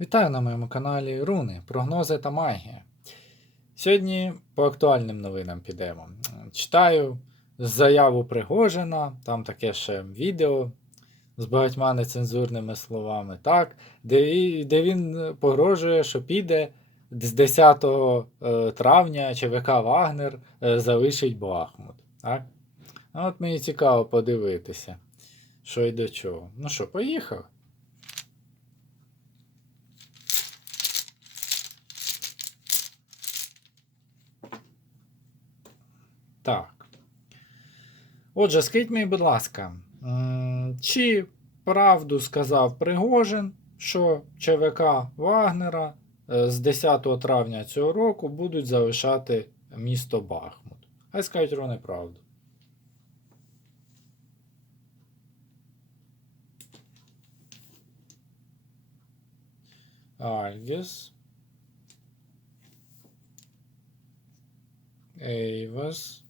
Вітаю на моєму каналі Руни, прогнози та магія. Сьогодні по актуальним новинам підемо. Читаю заяву Пригожина, там таке ще відео з багатьма нецензурними словами, так, де, де він погрожує, що піде з 10 е, травня ЧВК Вагнер е, залишить Бахмут. Так? От мені цікаво подивитися, що й до чого. Ну що, поїхав? Так. Отже, скажіть мені, будь ласка, чи правду сказав Пригожин, що ЧВК Вагнера е, з 10 травня цього року будуть залишати місто Бахмут? Хай скажуть вони правду. Альгіс. Ейвас.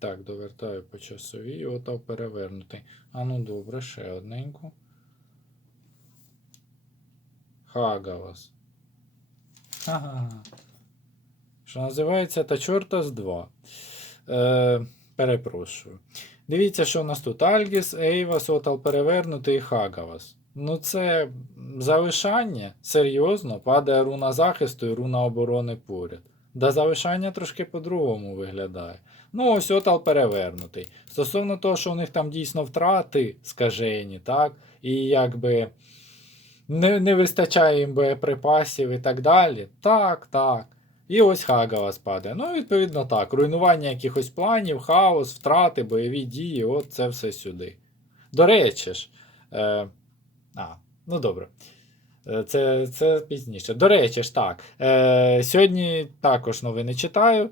Так, довертаю по часовій, отав перевернутий. А ну добре, ще одненьку. Хагавас. Ага. Що називається та чорта з два. Е, перепрошую. Дивіться, що у нас тут Альгіс, Ейвас, Отал перевернутий і Хагавас. Ну, це залишання серйозно, падає руна захисту і руна оборони поряд. Да залишання трошки по-другому виглядає. Ну, ось отал перевернутий. Стосовно того, що у них там дійсно втрати скажені, так, і якби не, не вистачає їм боєприпасів і так далі. Так, так. І ось Хагава спаде. Ну, відповідно, так. Руйнування якихось планів, хаос, втрати, бойові дії, от це все сюди. До речі ж. Е, а, ну добре. Е, Це, це пізніше. До речі ж, так. Е, сьогодні також новини читаю.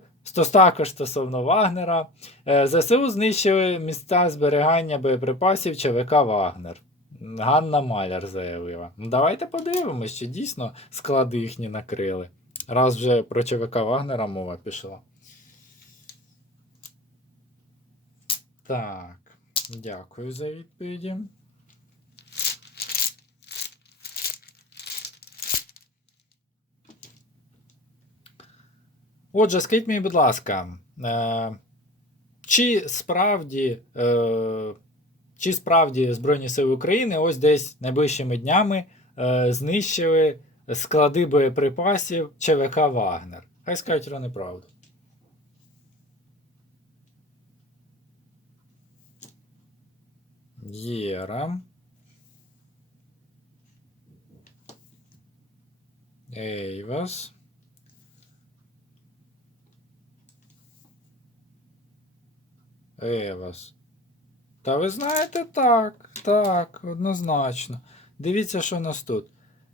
Також стосовно Вагнера. Е, ЗСУ знищили місця зберігання боєприпасів ЧВК Вагнер. Ганна Маляр заявила. Ну, давайте подивимось, чи дійсно склади їхні накрили. Раз вже про ЧВК Вагнера мова пішла. Так, дякую за відповіді. Отже, скажіть мені, будь ласка, е, чи справді, е, чи справді Збройні Сили України ось десь найближчими днями е, знищили склади боєприпасів ЧВК Вагнер? Хай скажуть вони правду. Єра. Ейвас. Евас. Та ви знаєте, так, так, однозначно. Дивіться, що у нас тут.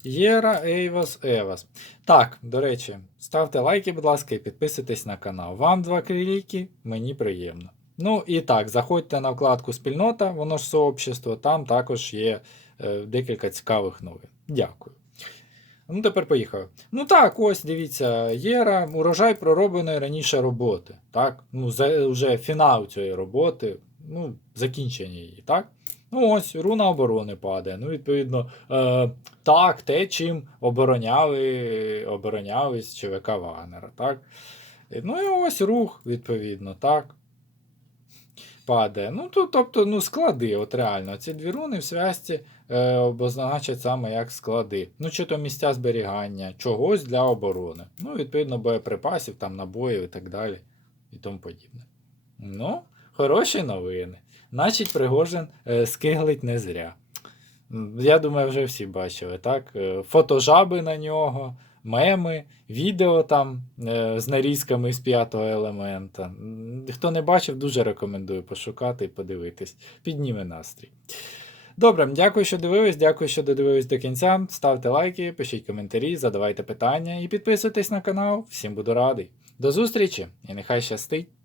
Єра, Ейвас, Евас. Так, до речі, ставте лайки, будь ласка, і підписуйтесь на канал. Вам два криліки, мені приємно. Ну і так, заходьте на вкладку спільнота, воно ж сообщество, там також є е, декілька цікавих новин. Дякую. Ну, тепер поїхав. Ну так, ось дивіться, Єра, урожай проробленої раніше роботи. Так? Ну, за, вже фінал цієї роботи, ну, закінчення її, так? Ну, ось, руна оборони падає. Ну, відповідно, е, так, те, чим обороняли, оборонялись ЧВК Вагнера, так? Е, Ну і ось рух, відповідно, так. Падає. Ну, тут, тобто, ну, склади, от реально, ці дві руни в зв'язці е, обозначать саме як склади. Ну, чи то місця зберігання, чогось для оборони. Ну, відповідно, боєприпасів, там, набоїв і так далі. І тому подібне. Ну, хороші новини. Значить, Пригожин е, скиглить не зря. Я думаю, вже всі бачили, так? Е, Фотожаби на нього, меми, відео там е, з нарізками з п'ятого елемента. Хто не бачив, дуже рекомендую пошукати і подивитись. Підніме настрій. Добре, дякую, що дивились, дякую, що додивились до кінця. Ставте лайки, пишіть коментарі, задавайте питання і підписуйтесь на канал. Всім буду радий. До зустрічі і нехай щастить!